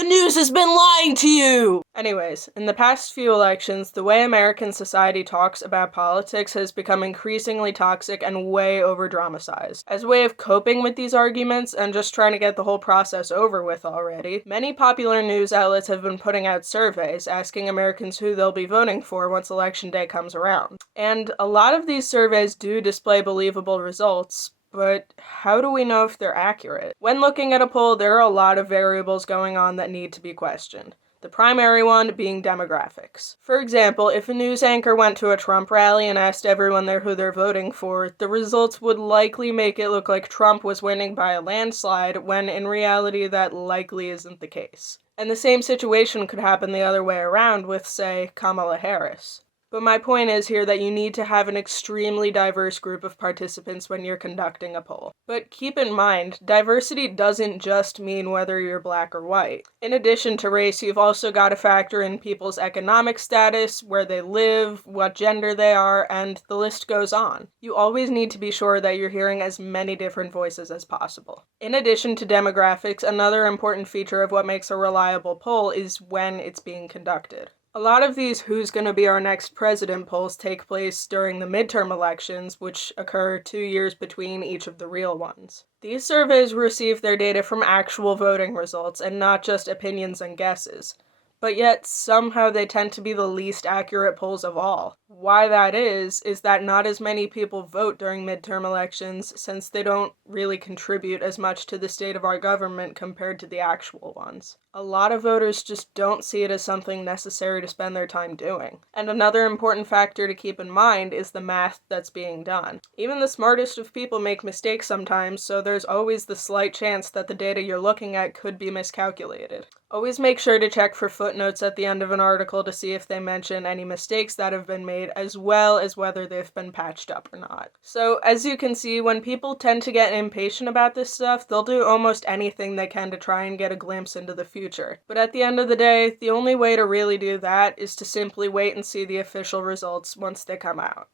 The news has been lying to you! Anyways, in the past few elections, the way American society talks about politics has become increasingly toxic and way over-dramatized. As a way of coping with these arguments and just trying to get the whole process over with already, many popular news outlets have been putting out surveys asking Americans who they'll be voting for once election day comes around. And a lot of these surveys do display believable results, but how do we know if they're accurate? When looking at a poll, there are a lot of variables going on that need to be questioned. The primary one being demographics. For example, if a news anchor went to a Trump rally and asked everyone there who they're voting for, the results would likely make it look like Trump was winning by a landslide, when in reality that likely isn't the case. And the same situation could happen the other way around with, say, Kamala Harris. But my point is here that you need to have an extremely diverse group of participants when you're conducting a poll. But keep in mind, diversity doesn't just mean whether you're black or white. In addition to race, you've also got to factor in people's economic status, where they live, what gender they are, and the list goes on. You always need to be sure that you're hearing as many different voices as possible. In addition to demographics, another important feature of what makes a reliable poll is when it's being conducted. A lot of these who's gonna be our next president polls take place during the midterm elections, which occur 2 years between each of the real ones. These surveys receive their data from actual voting results and not just opinions and guesses. But yet, somehow they tend to be the least accurate polls of all. Why that is that not as many people vote during midterm elections, since they don't really contribute as much to the state of our government compared to the actual ones. A lot of voters just don't see it as something necessary to spend their time doing. And another important factor to keep in mind is the math that's being done. Even the smartest of people make mistakes sometimes, so there's always the slight chance that the data you're looking at could be miscalculated. Always make sure to check for footnotes at the end of an article to see if they mention any mistakes that have been made, as well as whether they've been patched up or not. So, as you can see, when people tend to get impatient about this stuff, they'll do almost anything they can to try and get a glimpse into the future. But at the end of the day, the only way to really do that is to simply wait and see the official results once they come out.